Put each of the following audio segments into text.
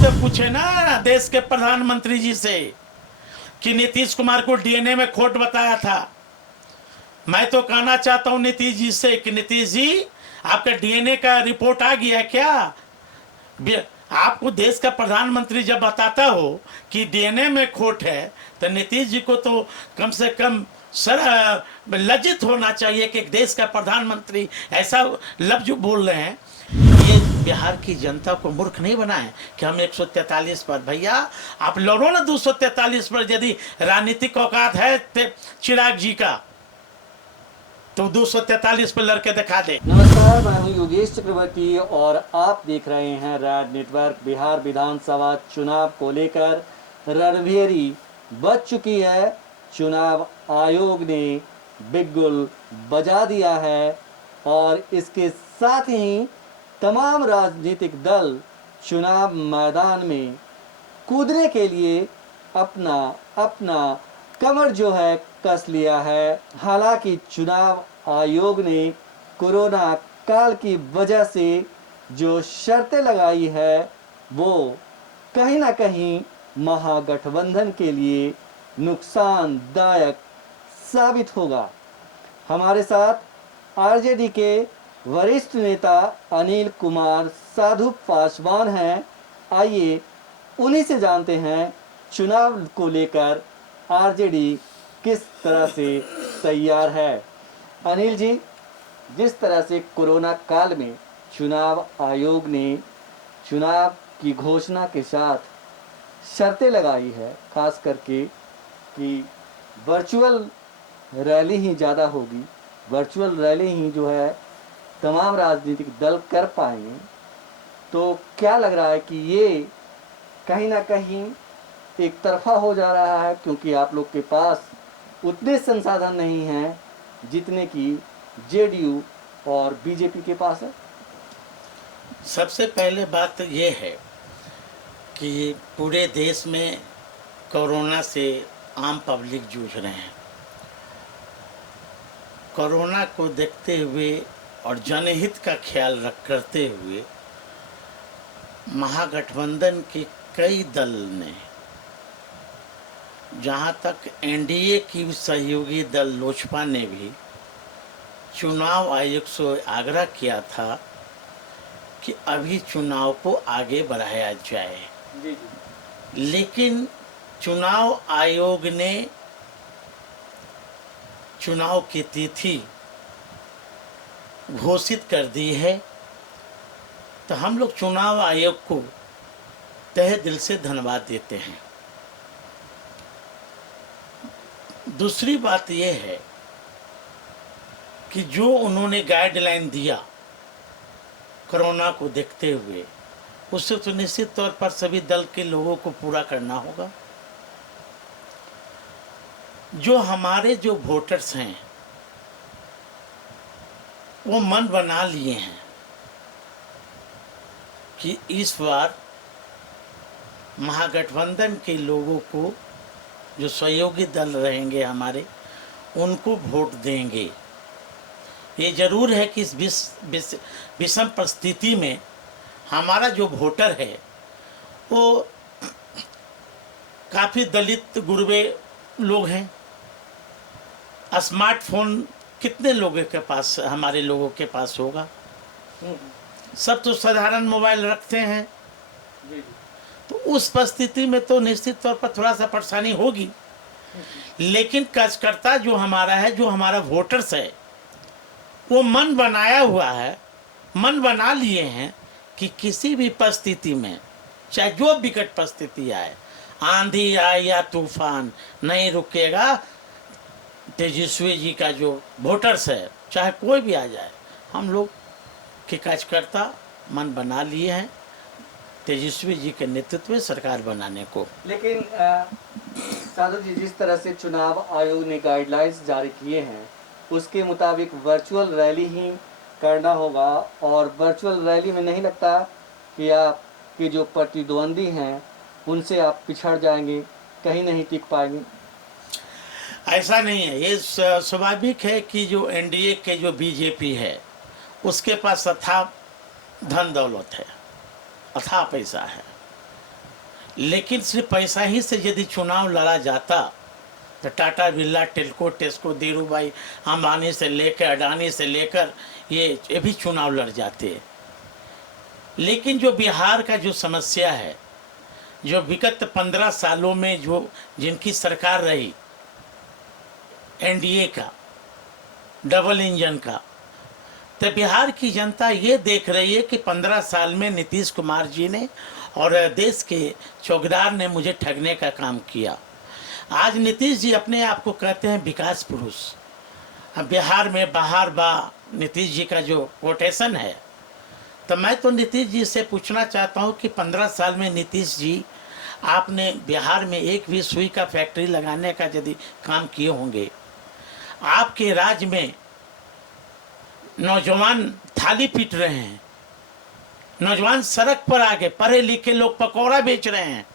तो पूछे ना देश के प्रधानमंत्री जी से कि नीतीश कुमार को डीएनए में खोट बताया था। मैं तो कहना चाहता हूं नीतीश जी से कि नीतीश जी, आपका डीएनए का रिपोर्ट आ गया है क्या? आपको देश का प्रधानमंत्री जब बताता हो कि डीएनए में खोट है, तो नीतीश जी को तो कम से कम लज्जित होना चाहिए कि एक देश का प्रधानमंत्री ऐसा लफ्ज बोल रहे हैं। ये बिहार की जनता को मूर्ख नहीं बनाए कि हम 143 पर, भैया आप लड़ो ना 243 पर। यदि राजनीतिक औकात है चिराग जी का, तो 243 पर लड़के दिखा दे। नमस्कार, मैं हूं योगेश चक्रवर्ती और आप देख रहे हैं रैड नेटवर्क। बिहार विधानसभा चुनाव को लेकर रणभेरी बज चुकी है। चुनाव आयोग ने बिगुल बजा दिया है और इसके साथ ही तमाम राजनीतिक दल चुनाव मैदान में कूदने के लिए अपना अपना कमर जो है कस लिया है। हालांकि चुनाव आयोग ने कोरोना काल की वजह से जो शर्तें लगाई है वो कहीं ना कहीं महागठबंधन के लिए नुकसानदायक साबित होगा। हमारे साथ आरजेडी के वरिष्ठ नेता अनिल कुमार साधु पासवान हैं। आइए उन्हीं से जानते हैं चुनाव को लेकर आरजेडी किस तरह से तैयार है। अनिल जी, जिस तरह से कोरोना काल में चुनाव आयोग ने चुनाव की घोषणा के साथ शर्तें लगाई है, खास करके कि वर्चुअल रैली ही ज़्यादा होगी, वर्चुअल रैली ही जो है तमाम राजनीतिक दल कर पाएंगे, तो क्या लग रहा है कि ये कहीं ना कहीं एक तरफा हो जा रहा है, क्योंकि आप लोग के पास उतने संसाधन नहीं हैं जितने कि जेडीयू और बीजेपी के पास है? सबसे पहले बात यह है कि पूरे देश में कोरोना से आम पब्लिक जूझ रहे हैं। कोरोना को देखते हुए और जनहित का ख्याल करते हुए महागठबंधन के कई दल ने, जहाँ तक एनडीए की सहयोगी दल लोजपा ने भी चुनाव आयोग से आग्रह किया था कि अभी चुनाव को आगे बढ़ाया जाए। जी। लेकिन चुनाव आयोग ने चुनाव की तिथि घोषित कर दी है, तो हम लोग चुनाव आयोग को तहे दिल से धन्यवाद देते हैं। दूसरी बात यह है कि जो उन्होंने गाइडलाइन दिया कोरोना को देखते हुए, उससे तो निश्चित तौर पर सभी दल के लोगों को पूरा करना होगा। जो हमारे जो वोटर्स हैं वो मन बना लिए हैं कि इस बार महागठबंधन के लोगों को, जो सहयोगी दल रहेंगे हमारे, उनको वोट देंगे। ये जरूर है कि इस विषम परिस्थिति में हमारा जो वोटर है वो काफ़ी दलित गुरबे लोग हैं। स्मार्टफोन कितने लोगों के पास, हमारे लोगों के पास होगा? सब तो साधारण मोबाइल रखते हैं। तो उस परिस्थिति में तो निश्चित तौर पर थोड़ा सा परेशानी होगी। लेकिन कार्यकर्ता जो हमारा है, जो हमारा वोटर्स है, वो मन बनाया हुआ है, मन बना लिए हैं कि किसी भी परिस्थिति में, चाहे जो विकट परिस्थिति आए, आंधी आए या तूफान, नहीं रुकेगा तेजस्वी जी का जो वोटर्स है, चाहे कोई भी आ जाए। हम लोग के कार्यकर्ता मन बना लिए हैं तेजस्वी जी के नेतृत्व में सरकार बनाने को। लेकिन साधु जी, जिस तरह से चुनाव आयोग ने गाइडलाइंस जारी किए हैं उसके मुताबिक वर्चुअल रैली ही करना होगा, और वर्चुअल रैली में नहीं लगता कि आपके जो प्रतिद्वंदी हैं उनसे आप पिछड़ जाएंगे, कहीं नहीं टिक पाएंगे? ऐसा नहीं है। ये स्वाभाविक है कि जो एनडीए के जो बीजेपी है उसके पास अथाह धन दौलत है, अथाह पैसा है। लेकिन सिर्फ पैसा ही से यदि चुनाव लड़ा जाता तो टाटा बिरला, टेल्को, टेस्को, धीरूभाई अंबानी से लेकर, अडानी से लेकर ये भी चुनाव लड़ जाते। लेकिन जो बिहार का जो समस्या है, जो विगत 15 सालों में जो जिनकी सरकार रही, एनडीए का, डबल इंजन का, तो बिहार की जनता ये देख रही है कि 15 साल में नीतीश कुमार जी ने और देश के चौकीदार ने मुझे ठगने का काम किया। आज नीतीश जी अपने आप को कहते हैं विकास पुरुष। अब बिहार में बाहर बा नीतीश जी का जो कोटेशन है, तो मैं तो नीतीश जी से पूछना चाहता हूं कि 15 साल में नीतीश जी आपने बिहार में एक भी सुई का फैक्ट्री लगाने का यदि काम किए होंगे, आपके राज्य में नौजवान थाली पीट रहे हैं, नौजवान सड़क पर आ गए, पढ़े लिखे लोग पकौड़ा बेच रहे हैं,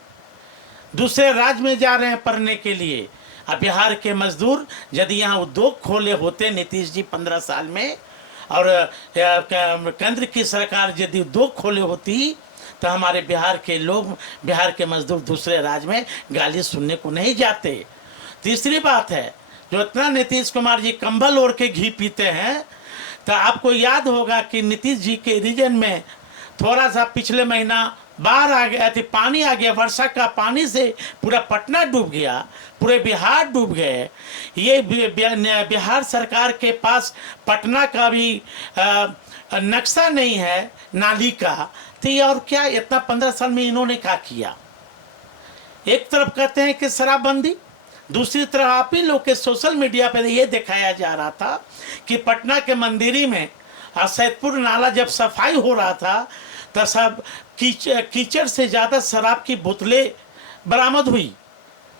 दूसरे राज्य में जा रहे हैं पढ़ने के लिए। अब बिहार के मजदूर यदि यहाँ उद्योग खोले होते नीतीश जी 15 साल में, और केंद्र की सरकार यदि उद्योग खोले होती, तो हमारे बिहार के लोग, बिहार के मजदूर दूसरे राज्य में गाली सुनने को नहीं जाते। तीसरी बात है, जो इतना नीतीश कुमार जी कंबल ओढ़ के घी पीते हैं, तो आपको याद होगा कि नीतीश जी के रीजन में थोड़ा सा पिछले महीना बाढ़ आ गया थी, पानी आ गया, वर्षा का पानी से पूरा पटना डूब गया, पूरे बिहार डूब गए। ये बिहार सरकार के पास पटना का भी नक्शा नहीं है नाली का, तो ये और क्या इतना 15 साल में इन्होंने क्या किया? एक तरफ कहते हैं कि शराबबंदी, दूसरी तरफ आप ही लोग के सोशल मीडिया पर ये दिखाया जा रहा था कि पटना के मंदिरी में सैदपुर नाला जब सफाई हो रहा था, तो सब कीचड़ से ज़्यादा शराब की बोतलें बरामद हुई,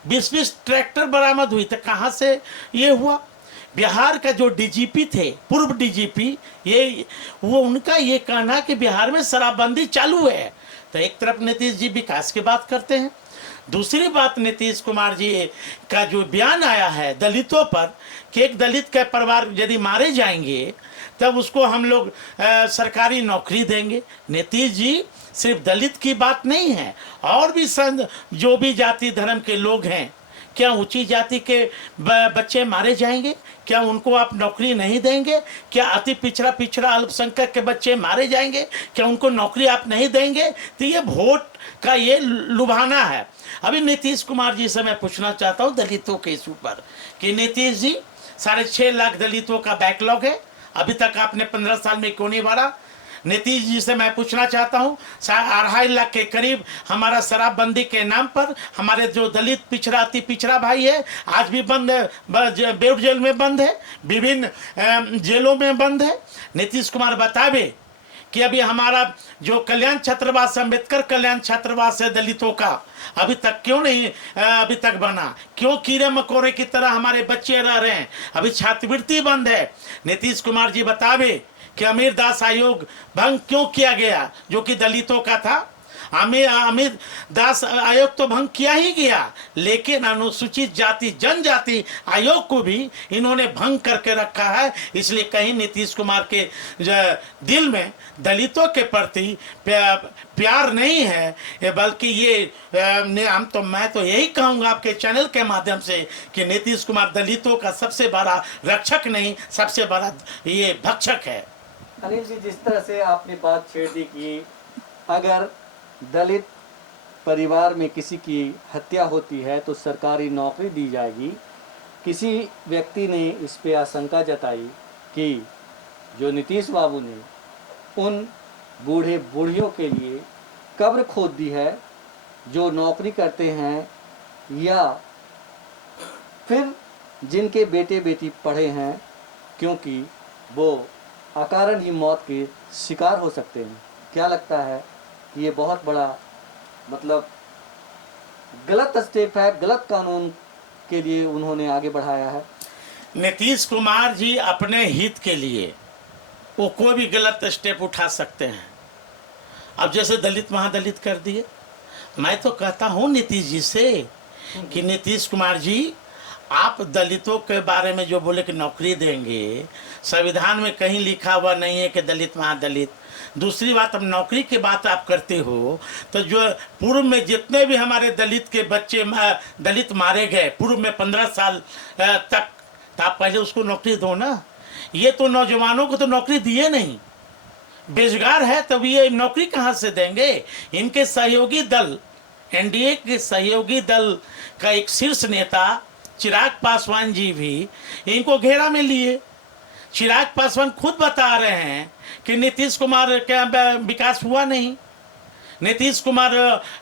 20-20 ट्रैक्टर बरामद हुई। तो कहाँ से ये हुआ? बिहार का जो डीजीपी थे, पूर्व डीजीपी, वो उनका ये कहना कि बिहार में शराबबंदी चालू है। तो एक तरफ नीतीश जी विकास की बात करते हैं, दूसरी बात नीतीश कुमार जी का जो बयान आया है दलितों पर कि एक दलित का परिवार यदि मारे जाएंगे तब उसको हम लोग सरकारी नौकरी देंगे। नीतीश जी सिर्फ दलित की बात नहीं है, और भी जो भी जाति धर्म के लोग हैं, क्या ऊंची जाति के बच्चे मारे जाएंगे? क्या उनको आप नौकरी नहीं देंगे? क्या अति पिछड़ा अल्पसंख्यक के बच्चे मारे जाएंगे? क्या उनको नौकरी आप नहीं देंगे? तो ये वोट का ये लुभाना है। अभी नीतीश कुमार जी से मैं पूछना चाहता हूँ दलितों के इशू पर कि नीतीश जी 6.5 लाख दलितों का बैकलॉग है, अभी तक आपने 15 साल में क्यों नहीं भरा? नीतीश जी से मैं पूछना चाहता हूँ 2.5 लाख के करीब हमारा शराबबंदी के नाम पर हमारे जो दलित अति पिछड़ा भाई है आज भी बंद है, बेउर जेल में बंद है, विभिन्न जेलों में बंद है। नीतीश कुमार बतावे कि अभी हमारा जो कल्याण छात्रावास, अम्बेडकर कल्याण छात्रावास है दलितों का, अभी तक क्यों नहीं अभी तक बना? क्यों कीड़े मकोड़े की तरह हमारे बच्चे रह रहे हैं? अभी छात्रवृत्ति बंद है। नीतीश कुमार जी बतावे कि अमीर दास आयोग भंग क्यों किया गया, जो कि दलितों का था। अमीर दास आयोग तो भंग किया ही गया, लेकिन अनुसूचित जाति जनजाति आयोग को भी इन्होंने भंग करके रखा है। इसलिए कहीं नीतीश कुमार के दिल में दलितों के प्रति प्यार नहीं है, बल्कि ये मैं तो यही कहूँगा आपके चैनल के माध्यम से कि नीतीश कुमार दलितों का सबसे बड़ा रक्षक नहीं, सबसे बड़ा ये भक्षक है। अनिल जी, जिस तरह से आपने बात छेड़ दी कि अगर दलित परिवार में किसी की हत्या होती है तो सरकारी नौकरी दी जाएगी, किसी व्यक्ति ने इस पे आशंका जताई कि जो नीतीश बाबू ने उन बूढ़े बूढ़ियों के लिए कब्र खोद दी है जो नौकरी करते हैं, या फिर जिनके बेटे बेटी पढ़े हैं, क्योंकि वो अकारण ही मौत के शिकार हो सकते हैं। क्या लगता है ये बहुत बड़ा मतलब गलत स्टेप है, गलत कानून के लिए उन्होंने आगे बढ़ाया है? नीतीश कुमार जी अपने हित के लिए वो कोई भी गलत स्टेप उठा सकते हैं। अब जैसे दलित महादलित कर दिए, मैं तो कहता हूँ नीतीश जी से कि नीतीश कुमार जी, आप दलितों के बारे में जो बोले कि नौकरी देंगे, संविधान में कहीं लिखा हुआ नहीं है कि दलित महादलित। दूसरी बात, अब नौकरी की बात आप करते हो तो जो पूर्व में जितने भी हमारे दलित के बच्चे दलित मारे गए पूर्व में 15 साल तक, तो आप पहले उसको नौकरी दो ना। ये तो नौजवानों को तो नौकरी दिए नहीं, बेरोजगार है, तब ये नौकरी कहाँ से देंगे। इनके सहयोगी दल, एनडीए के सहयोगी दल का एक शीर्ष नेता चिराग पासवान जी भी इनको घेरा में लिए। चिराग पासवान खुद बता रहे हैं कि नीतीश कुमार का विकास हुआ नहीं, नीतीश कुमार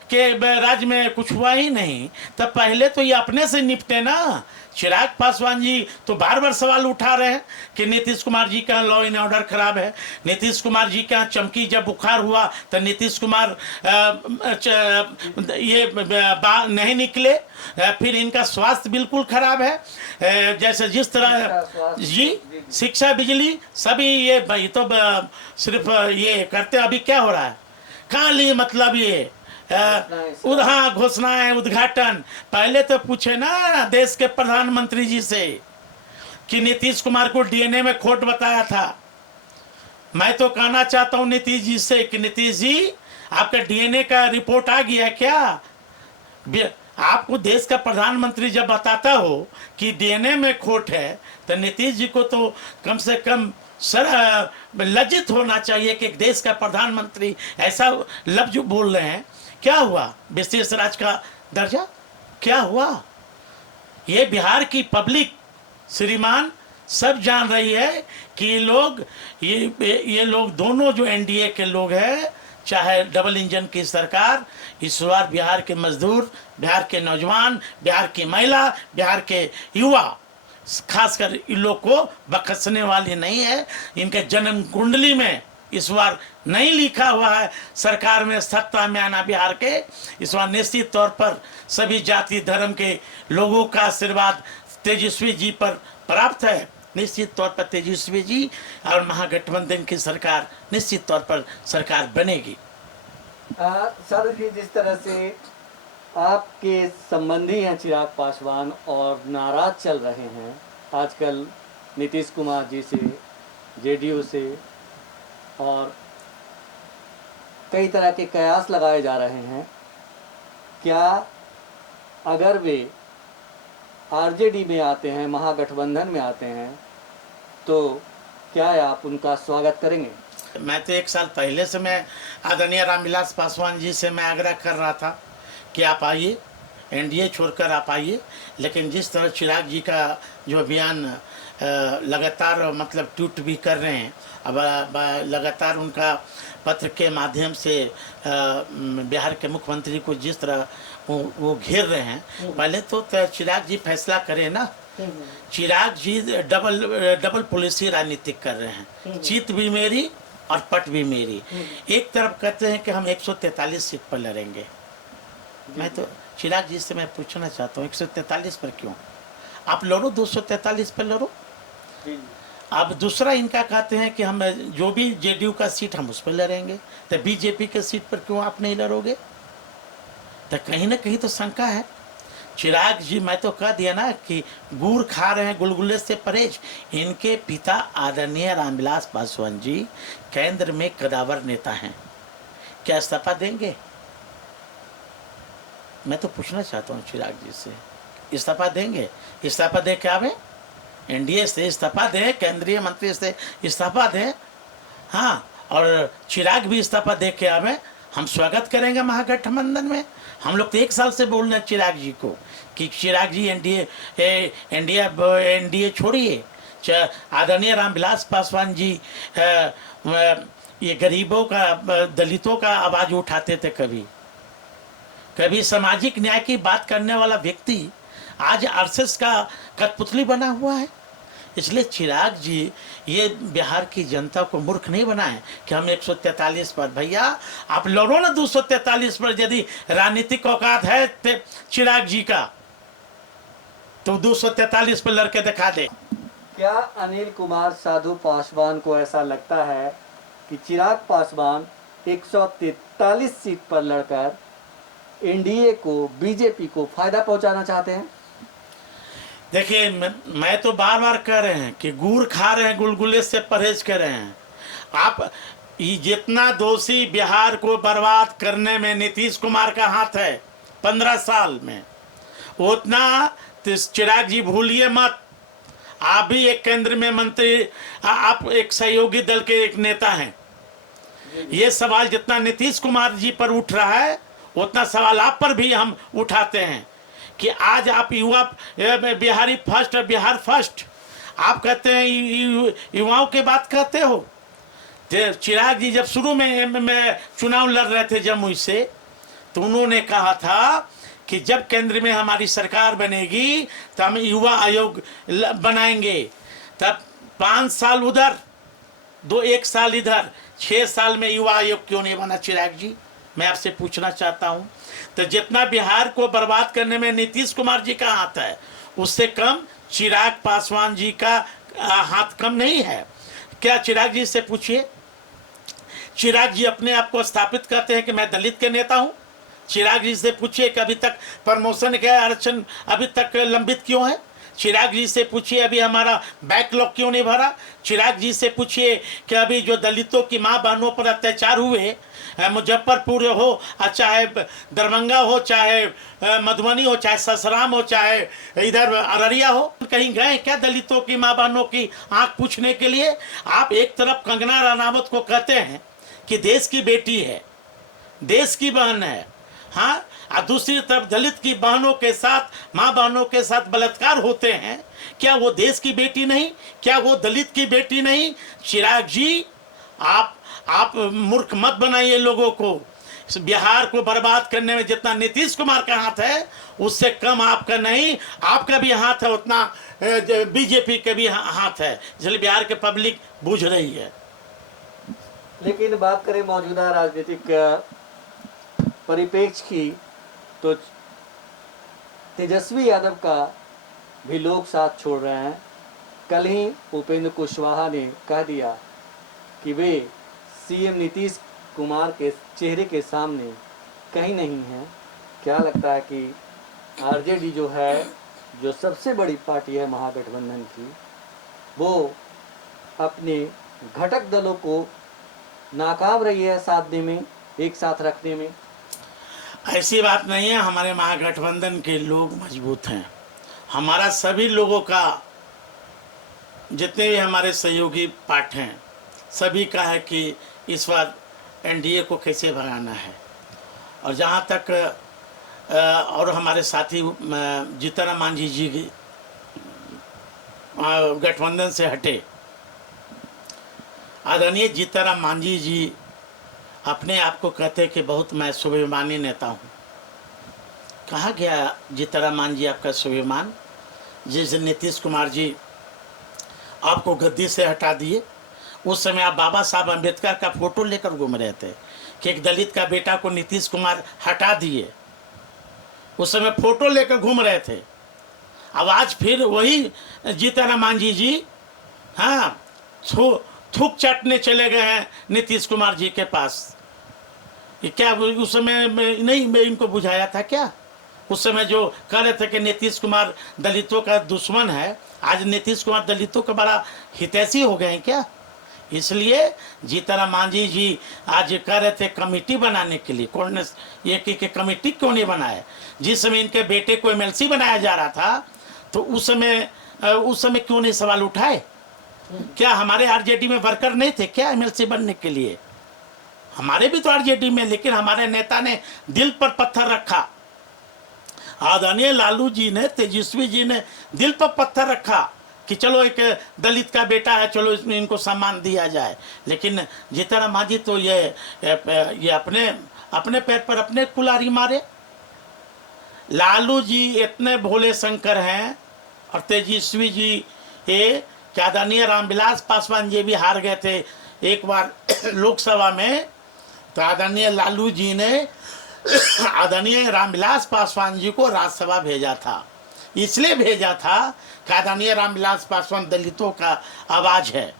के राज्य में कुछ हुआ ही नहीं, तब पहले तो ये अपने से निपटे ना। चिराग पासवान जी तो बार बार सवाल उठा रहे हैं कि नीतीश कुमार जी का लॉ एंड ऑर्डर खराब है, नीतीश कुमार जी का चमकी जब बुखार हुआ तो नीतीश कुमार नहीं निकले, फिर इनका स्वास्थ्य बिल्कुल खराब है। जैसे जिस तरह जी शिक्षा बिजली सभी ये भाई तो सिर्फ ये करते, अभी क्या हो रहा है खाली मतलब ये हाँ घोषणाएं उद्घाटन। पहले तो पूछे ना देश के प्रधानमंत्री जी से कि नीतीश कुमार को डीएनए में खोट बताया था। मैं तो कहना चाहता हूं नीतीश जी से कि नीतीश जी आपका डीएनए का रिपोर्ट आ गया क्या। आपको देश का प्रधानमंत्री जब बताता हो कि डीएनए में खोट है तो नीतीश जी को तो कम से कम लज्जित होना चाहिए कि देश का प्रधानमंत्री ऐसा लफ्ज बोल रहे हैं। क्या हुआ विशेष राज्य का दर्जा, क्या हुआ। ये बिहार की पब्लिक श्रीमान सब जान रही है कि ये लोग दोनों जो एनडीए के लोग हैं, चाहे डबल इंजन की सरकार, इस बार बिहार के मजदूर, बिहार के नौजवान, बिहार की महिला, बिहार के युवा खासकर इन लोग को बख्शने वाली नहीं है। इनके जन्म कुंडली में इस बार नहीं लिखा हुआ है सरकार में सत्ता में आना बिहार के। इस बार निश्चित तौर पर सभी जाति धर्म के लोगों का आशीर्वाद तेजस्वी जी पर प्राप्त है। निश्चित तौर पर तेजस्वी जी और महागठबंधन की सरकार निश्चित तौर पर सरकार बनेगी। सर जी, जिस तरह से आपके संबंधी हैं चिराग पासवान और नाराज चल रहे हैं आजकल नीतीश कुमार जी से, जेडीयू से, और कई तरह के कयास लगाए जा रहे हैं, क्या अगर वे आरजेडी में आते हैं, महागठबंधन में आते हैं, तो क्या आप उनका स्वागत करेंगे? मैं तो 1 साल पहले से मैं आदरणीय रामविलास पासवान जी से मैं आग्रह कर रहा था कि आप आइए, एनडीए छोड़कर आप आइए। लेकिन जिस तरह चिराग जी का जो बयान लगातार मतलब ट्वीट भी कर रहे हैं, अब लगातार उनका पत्र के माध्यम से बिहार के मुख्यमंत्री को जिस तरह वो घेर रहे हैं, पहले तो चिराग जी फैसला करें ना। चिराग जी डबल पॉलिसी राजनीतिक कर रहे हैं, जीत भी मेरी और पट भी मेरी। एक तरफ कहते हैं कि हम 143 सीट पर लड़ेंगे, मैं तो चिराग जी से मैं पूछना चाहता हूँ 143 पर क्यों, आप लड़ो 243 पर लड़ो। अब दूसरा इनका कहते हैं कि हम जो भी जेडीयू का सीट हम उस पर लड़ेंगे, तो बीजेपी के सीट पर क्यों आप नहीं लड़ोगे। तो कहीं ना कहीं तो शंका है। चिराग जी मैं तो कह दिया ना कि गुड़ खा रहे हैं गुलगुले से परहेज। इनके पिता आदरणीय रामविलास पासवान जी केंद्र में कदावर नेता हैं, क्या इस्तीफा देंगे। मैं तो पूछना चाहता हूँ चिराग जी से, इस्तीफा देंगे? इस्तीफा दे के आवे, एनडीए से इस्तीफा दे, केंद्रीय मंत्री से इस्तीफा दे, हाँ, और चिराग भी इस्तीफा दे के आवे, हम स्वागत करेंगे महागठबंधन में। हम लोग तो 1 साल से बोल रहे हैं चिराग जी को कि चिराग जी एनडीए छोड़िए। आदरणीय रामविलास पासवान जी ये गरीबों का, दलितों का आवाज़ उठाते थे, कभी सामाजिक न्याय की बात करने वाला व्यक्ति आज आरएसएस का कठपुतली बना हुआ है। इसलिए चिराग जी ये बिहार की जनता को मूर्ख नहीं बनाए कि हम 143 पर, भैया आप लड़ो ना 243 पर। यदि राजनीतिक औकात है चिराग जी का तो 243 पर लड़के दिखा दे। क्या अनिल कुमार साधु पासवान को ऐसा लगता है कि चिराग पासवान 143 सीट पर लड़कर एनडीए को, बीजेपी को फायदा पहुंचाना चाहते हैं? देखिए मैं तो बार बार कह रहे हैं कि गुड़ खा रहे हैं गुलगुले से परहेज कर रहे हैं। आप ये जितना दोषी बिहार को बर्बाद करने में नीतीश कुमार का हाथ है 15 साल में, उतना चिराग जी भूलिए मत। आप भी एक केंद्र में मंत्री, आप एक सहयोगी दल के एक नेता हैं। ये सवाल जितना नीतीश कुमार जी पर उठ रहा है, उतना सवाल आप पर भी हम उठाते हैं कि आज आप युवा बिहारी फर्स्ट और बिहार फर्स्ट आप कहते हैं, युवाओं की बात कहते हो। चिराग जी जब शुरू में चुनाव लड़ रहे थे जमुई से, तो उन्होंने कहा था कि जब केंद्र में हमारी सरकार बनेगी तो हम युवा आयोग बनाएंगे। तब 5 साल उधर, 1 साल इधर, 6 साल में युवा आयोग क्यों नहीं बना चिराग जी? मैं आपसे पूछना चाहता हूं। तो जितना बिहार को बर्बाद करने में नीतीश कुमार जी का हाथ है, उससे कम चिराग पासवान जी का हाथ कम नहीं है क्या? चिराग जी से पूछिए। चिराग जी अपने आप को स्थापित करते हैं कि मैं दलित के नेता हूं। चिराग जी से पूछिए कि अभी तक प्रमोशन का आरक्षण अभी तक लंबित क्यों है। चिराग जी से पूछिए अभी हमारा बैकलॉग क्यों नहीं भरा। चिराग जी से पूछिए कि अभी जो दलितों की माँ बहनों पर अत्याचार हुए, मुजफ्फरपुर हो, चाहे दरभंगा हो, चाहे मधुबनी हो, चाहे ससराम हो, चाहे इधर अररिया हो, कहीं गए क्या दलितों की माँ बहनों की आंख पूछने के लिए? आप एक तरफ कंगना रनावत को कहते हैं कि देश की बेटी है, देश की बहन है, हाँ, और दूसरी तरफ दलित की बहनों के साथ, माँ बहनों के साथ बलात्कार होते हैं। क्या वो देश की बेटी नहीं? क्या वो दलित की बेटी नहीं? चिराग जी, आप मूर्ख मत बनाइए लोगों को। बिहार को बर्बाद करने में जितना नीतीश कुमार का हाथ है, उससे कम आपका नहीं। आपका भी हाथ है, उतना बीजेपी के भी हाथ है, इसलिए बिहार के पब्लिक बुझ रही है। लेकिन बात करें मौजूदा राजनीतिक परिप्रेक्ष्य की, तो तेजस्वी यादव का भी लोग साथ छोड़ रहे हैं। कल ही उपेंद्र कुशवाहा ने कह दिया कि वे सीएम नीतीश कुमार के चेहरे के सामने कहीं नहीं हैं। क्या लगता है कि आरजेडी जो है, जो सबसे बड़ी पार्टी है महागठबंधन की, वो अपने घटक दलों को नाकाम रही है साथ देने में, एक साथ रखने में? ऐसी बात नहीं है। हमारे महागठबंधन के लोग मजबूत हैं। हमारा सभी लोगों का, जितने भी हमारे सहयोगी पार्ट हैं, सभी का है कि इस बार एनडीए को कैसे भगाना है। और जहाँ तक और हमारे साथी जीतन मांझी जी गठबंधन से हटे, आदरणीय जीतन मांझी जी अपने आप को कहते कि बहुत मैं स्वाभिमानी नेता हूँ। कहा गया जीतन मांझी आपका स्वाभिमान? जिस नीतीश कुमार जी आपको गद्दी से हटा दिए, उस समय आप बाबा साहब अम्बेडकर का फोटो लेकर घूम रहे थे कि एक दलित का बेटा को नीतीश कुमार हटा दिए, उस समय फोटो लेकर घूम रहे थे। अब आज फिर वही जीतन मांझी जी, हाँ, थूक चाटने चले गए हैं नीतीश कुमार जी के पास। ये क्या उस समय नहीं इनको बुझाया था क्या? उस समय जो कह रहे थे कि नीतीश कुमार दलितों का दुश्मन है, आज नीतीश कुमार दलितों का बड़ा हितैषी हो गए हैं क्या? इसलिए जीतन मांझी जी आज कह रहे थे कमेटी बनाने के लिए। कौन ने ये कि कमेटी क्यों नहीं बनाए? जिस समय इनके बेटे को एमएलसी बनाया जा रहा था, तो उस समय क्यों नहीं सवाल उठाए? क्या हमारे आरजेडी में वर्कर नहीं थे क्या एमएलसी बनने के लिए? हमारे भी तो आरजेडी में, लेकिन हमारे नेता ने दिल पर पत्थर रखा। आदरणीय लालू जी ने, तेजस्वी जी ने दिल पर पत्थर रखा कि चलो एक दलित का बेटा है, चलो इसमें इनको सम्मान दिया जाए। लेकिन जीतन मांझी तो ये अपने पैर पर अपने कुल्हाड़ी मारे। लालू जी इतने भोले शंकर हैं, और तेजस्वी जी ये क्या, आदरणीय रामविलास पासवान जी भी हार गए थे एक बार लोकसभा में, तो आदरणीय लालू जी ने आदरणीय रामविलास पासवान जी को राज्यसभा भेजा था। इसलिए भेजा था कि आदरणीय रामविलास पासवान दलितों का आवाज है,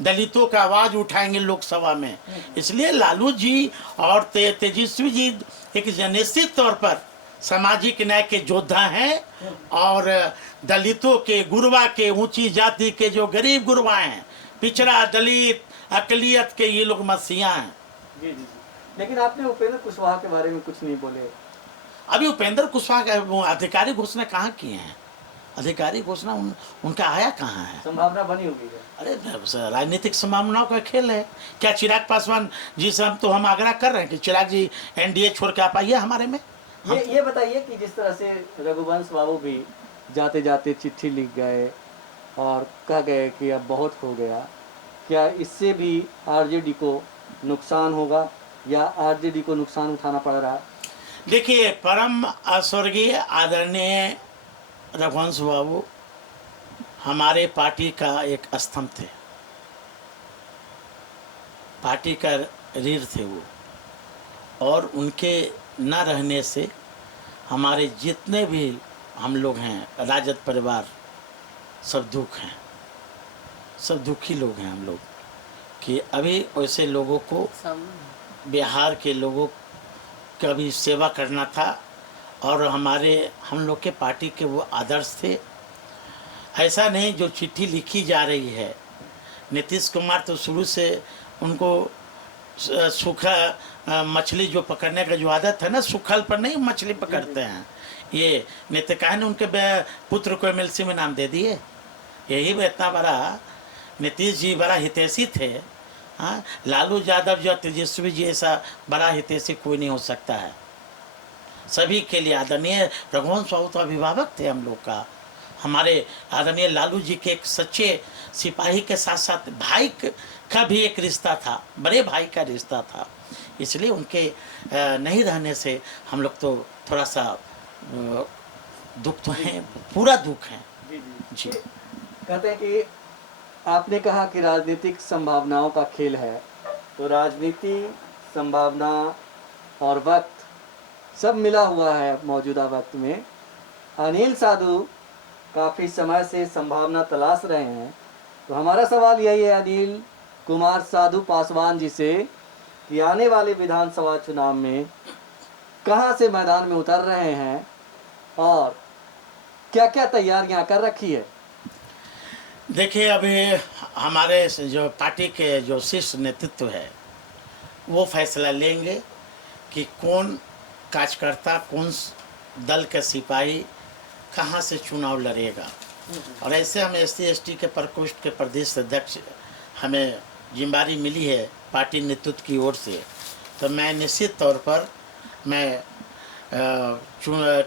दलितों का आवाज उठाएंगे लोकसभा में। इसलिए लालू जी और तेजस्वी जी एक निश्चित तौर पर सामाजिक न्याय के योद्धा हैं, और दलितों के, गुरबा के, ऊंची जाति के जो गरीब गुरबा हैं, पिछड़ा, दलित, अकलियत के ये लोग मसीहा हैं। जी जी जी। लेकिन आपने उपेंद्र कुशवाहा के बारे में कुछ नहीं बोले। अभी उपेंद्र कुशवाहा का वो आधिकारिक घोषणा कहाँ किए हैं? आधिकारिक घोषणा उनका आया कहाँ है? संभावना बनी होगी है। अरे राजनीतिक संभावनाओं का खेल है क्या? चिराग पासवान जी से हम आग्रह कर रहे हैं कि चिराग जी एनडीए छोड़ के आप आइए हमारे में। ये बताइए कि जिस तरह से रघुवंश बाबू भी जाते जाते चिट्ठी लिख गए और कह गए कि अब बहुत हो गया, क्या इससे भी आरजेडी को नुकसान होगा या आरजेडी को नुकसान उठाना पड़ रहा है? देखिए, परम स्वर्गीय आदरणीय रघुवंश बाबू हमारे पार्टी का एक स्तंभ थे, पार्टी का रीढ़ थे वो, और उनके न रहने से हमारे जितने भी हम लोग हैं राजद परिवार सब दुख हैं, सब दुखी लोग हैं हम लोग कि अभी वैसे लोगों को, बिहार के लोगों का भी सेवा करना था और हम लोग के पार्टी के वो आदर्श थे। ऐसा नहीं जो चिट्ठी लिखी जा रही है, नीतीश कुमार तो शुरू से उनको सूखा मछली जो पकड़ने का जो आदत है ना, सूखल पर नहीं मछली पकड़ते हैं, ये नेता कहा ने उनके पुत्र को एमएलसी में नाम दे दिए। यही इतना बड़ा नीतीश जी बड़ा हितैषी थे। हाँ, लालू यादव जो तेजस्वी जी ऐसा बड़ा हितैषी कोई नहीं हो सकता है। सभी के लिए आदरणीय रघुवंश बाबू तो अभिभावक थे हम लोग का। हमारे आदरणीय लालू जी के एक सच्चे सिपाही के साथ साथ भाई का भी एक रिश्ता था, बड़े भाई का रिश्ता था, इसलिए उनके नहीं रहने से हम लोग तो थोड़ा सा दुख तो हैं, पूरा दुख है। जी कहते हैं कि आपने कहा कि राजनीतिक संभावनाओं का खेल है, तो राजनीति, संभावना और वक्त सब मिला हुआ है मौजूदा वक्त में। अनिल साधु काफ़ी समय से संभावना तलाश रहे हैं, तो हमारा सवाल यही है अनिल कुमार साधु पासवान जी से कि आने वाले विधानसभा चुनाव में कहां से मैदान में उतर रहे हैं और क्या क्या तैयारियां कर रखी है? देखिए, अभी हमारे जो पार्टी के जो शीर्ष नेतृत्व है वो फैसला लेंगे कि कौन कार्यकर्ता, कौन दल के सिपाही कहाँ से चुनाव लड़ेगा। और ऐसे हम SC/ST के प्रकोष्ठ के प्रदेश अध्यक्ष हमें जिम्मेदारी मिली है पार्टी नेतृत्व की ओर से, तो मैं निश्चित तौर पर मैं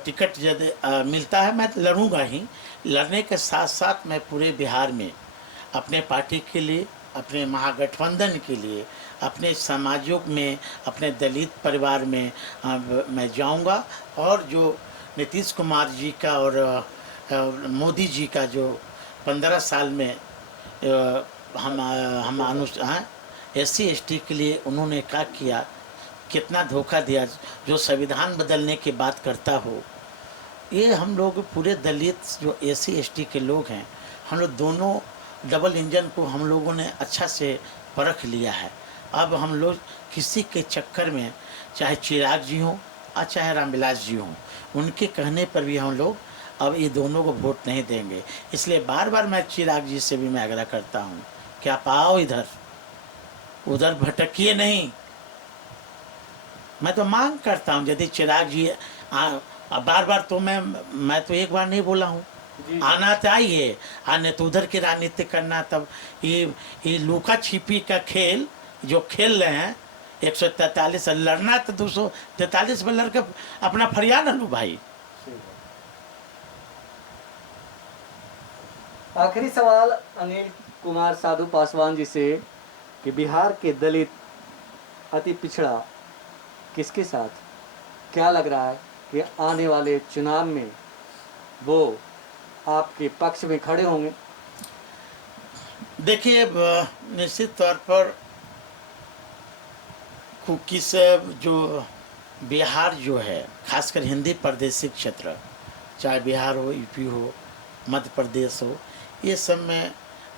टिकट यदि मिलता है मैं लड़ूंगा ही। लड़ने के साथ साथ मैं पूरे बिहार में अपने पार्टी के लिए, अपने महागठबंधन के लिए, अपने समाजों में, अपने दलित परिवार में मैं जाऊंगा। और जो नीतीश कुमार जी का और मोदी जी का जो 15 साल में हम SC/ST के लिए उन्होंने क्या किया, कितना धोखा दिया, जो संविधान बदलने की बात करता हो, ये हम लोग पूरे दलित जो SC/ST के लोग हैं, हम लोग दोनों डबल इंजन को हम लोगों ने अच्छा से परख लिया है। अब हम लोग किसी के चक्कर में, चाहे चिराग जी हों और चाहे रामविलास जी हों, उनके कहने पर भी हम लोग अब ये दोनों को वोट नहीं देंगे। इसलिए बार बार मैं चिराग जी से भी मैं आग्रह करता हूँ कि आप आओ इधर, उधर भटकिए नहीं। मैं तो मांग करता हूँ यदि चिराग जी बार बार, तो मैं तो एक बार नहीं बोला हूँ, आना तो आइए, आने तो उधर की राजनीति करना। तब ये लुका छिपी का खेल जो खेल रहे हैं, 143 लड़ना तो 243 में लड़के अपना फरियाद लो भाई। आखिरी सवाल अनिल कुमार साधु पासवान जी से कि बिहार के दलित अति पिछड़ा किसके साथ, क्या लग रहा है कि आने वाले चुनाव में वो आपके पक्ष में खड़े होंगे? देखिए, निश्चित तौर पर किस जो बिहार जो है, खासकर हिंदी प्रादेशिक क्षेत्र, चाहे बिहार हो, यूपी हो, मध्य प्रदेश हो, ये सब में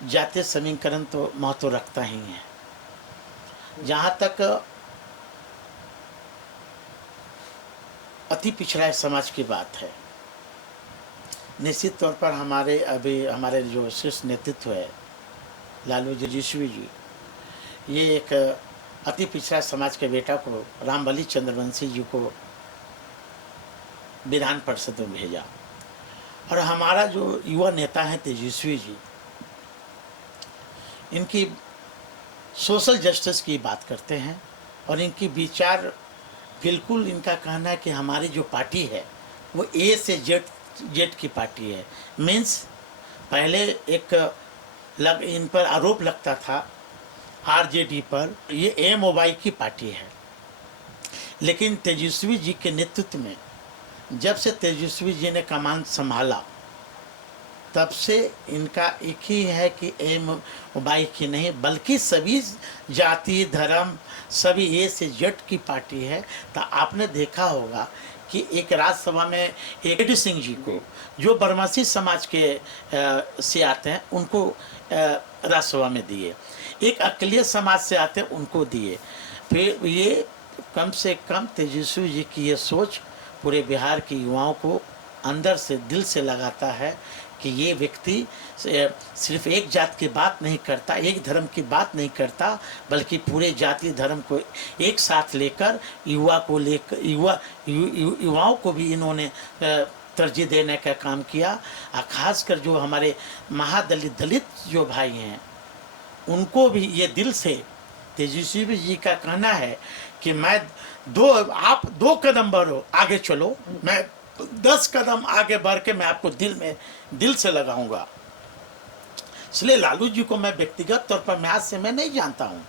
जातीय समीकरण तो महत्व रखता ही है। जहाँ तक अति पिछड़ा समाज की बात है, निश्चित तौर पर हमारे जो शीर्ष नेतृत्व है लालू तेजस्वी जी, ये एक अति पिछड़ा समाज के बेटा को, रामबली चंद्रवंशी जी को विधान परिषद में भेजा। और हमारा जो युवा नेता है तेजस्वी जी, इनकी सोशल जस्टिस की बात करते हैं और इनकी विचार बिल्कुल, इनका कहना है कि हमारी जो पार्टी है वो ए से जेड की पार्टी है। मीन्स पहले एक इन पर आरोप लगता था आरजेडी पर, ये एमओवाई की पार्टी है। लेकिन तेजस्वी जी के नेतृत्व में जब से तेजस्वी जी ने कमान संभाला, तब से इनका एक ही है कि एमओवाई की नहीं, बल्कि सभी जाति धर्म सभी ए से जेड की पार्टी है। तो आपने देखा होगा कि एक राज्यसभा में एक सिंह जी को, जो बरमसी समाज के से आते हैं, उनको राज्यसभा में दिए। एक अकलियत समाज से आते हैं, उनको दिए। फिर ये कम से कम तेजस्वी जी की ये सोच पूरे बिहार के युवाओं को अंदर से, दिल से लगाता है कि ये व्यक्ति सिर्फ एक जात की बात नहीं करता, एक धर्म की बात नहीं करता, बल्कि पूरे जाति धर्म को एक साथ लेकर युवाओं को भी इन्होंने तरजीह देने का काम किया। और खासकर जो हमारे दलित जो भाई हैं, उनको भी ये दिल से तेजस्वी जी का कहना है कि आप 2 कदम बढ़ो, आगे चलो, मैं 10 कदम आगे बढ़ के मैं आपको दिल से लगाऊंगा। इसलिए लालू जी को मैं व्यक्तिगत तौर पर आज से मैं नहीं जानता हूं।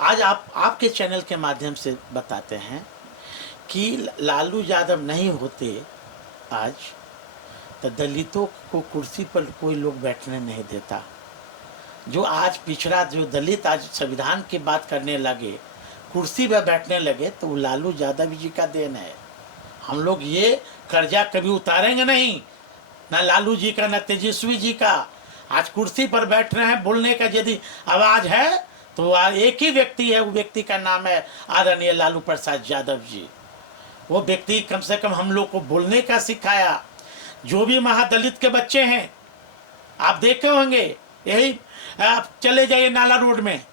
आज आपके चैनल के माध्यम से बताते हैं कि लालू यादव नहीं होते आज, तो दलितों को कुर्सी पर कोई लोग बैठने नहीं देता। जो आज पिछड़ा जो दलित आज संविधान की बात करने लगे, कुर्सी पर बैठने लगे, तो वो लालू यादव जी का देन है। हम लोग ये कर्जा कभी उतारेंगे नहीं, ना लालू जी का ना तेजस्वी जी का। आज कुर्सी पर बैठ रहे हैं, बोलने का यदि आवाज है तो एक ही व्यक्ति है, वो व्यक्ति का नाम है आदरणीय लालू प्रसाद यादव जी। वो व्यक्ति कम से कम हम लोग को बोलने का सिखाया। जो भी महादलित के बच्चे हैं, आप देखे होंगे, यही आप चले जाइए नाला रोड में,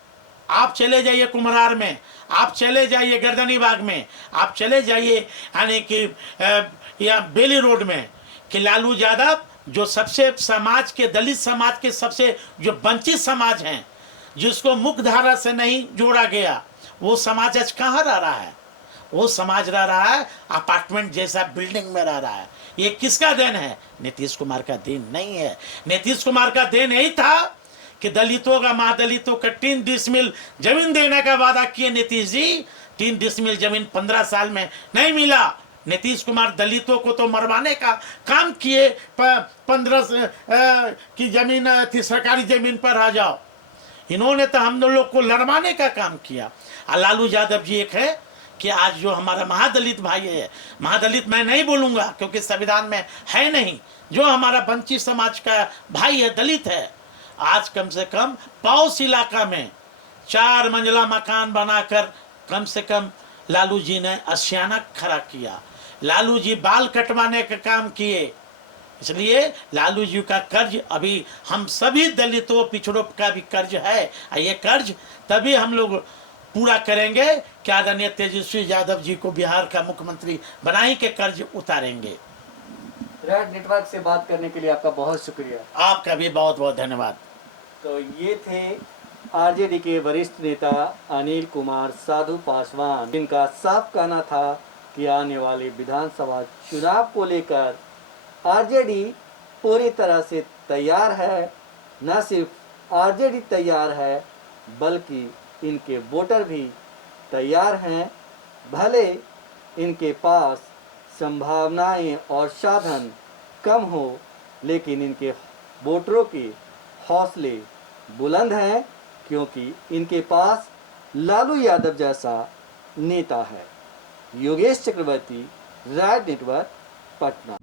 आप चले जाइए कुम्हरार में, आप चले जाइए गर्दनी बाग में, आप चले जाइए यानी कि या बेली रोड में, कि लालू यादव जो सबसे समाज के, दलित समाज के सबसे जो वंचित समाज हैं, जिसको मुख्य धारा से नहीं जोड़ा गया, वो समाज आज कहाँ रह रहा है? वो समाज रह रहा है अपार्टमेंट जैसा बिल्डिंग में रह रहा है। ये किसका देन है? नीतीश कुमार का देन नहीं है। नीतीश कुमार का देन यही था कि दलितों का, महादलितों का 3 डिसमिल जमीन देने का वादा किए नीतीश जी। 3 डिसमिल जमीन 15 साल में नहीं मिला। नीतीश कुमार दलितों को तो मरवाने का काम किए, 15 की जमीन थी, सरकारी जमीन पर आ जाओ। इन्होंने तो हम लोग को लड़वाने का काम किया। और लालू यादव जी एक है कि आज जो हमारा महादलित भाई है, महादलित मैं नहीं बोलूंगा क्योंकि संविधान में है नहीं, जो हमारा वंचित समाज का भाई है, दलित है, आज कम से कम पौस इलाका में 4 मंजिला मकान बनाकर कम से कम लालू जी ने आशियाना खड़ा किया। लालू जी बाल कटवाने का काम किए। इसलिए लालू जी का कर्ज अभी हम सभी दलितों, पिछड़ों का भी कर्ज है। ये कर्ज तभी हम लोग पूरा करेंगे कि आदरणीय तेजस्वी यादव जी को बिहार का मुख्यमंत्री बनाई के कर्ज उतारेंगे। रेड नेटवर्क से बात करने के लिए आपका बहुत शुक्रिया। आपका भी बहुत बहुत धन्यवाद। तो ये थे आरजेडी के वरिष्ठ नेता अनिल कुमार साधु पासवान, जिनका साफ कहना था कि आने वाले विधानसभा चुनाव को लेकर आरजेडी पूरी तरह से तैयार है। न सिर्फ आरजेडी तैयार है, बल्कि इनके वोटर भी तैयार हैं। भले इनके पास संभावनाएं और साधन कम हो, लेकिन इनके वोटरों के हौसले बुलंद हैं, क्योंकि इनके पास लालू यादव जैसा नेता है। योगेश चक्रवर्ती, रेड नेटवर्क, पटना।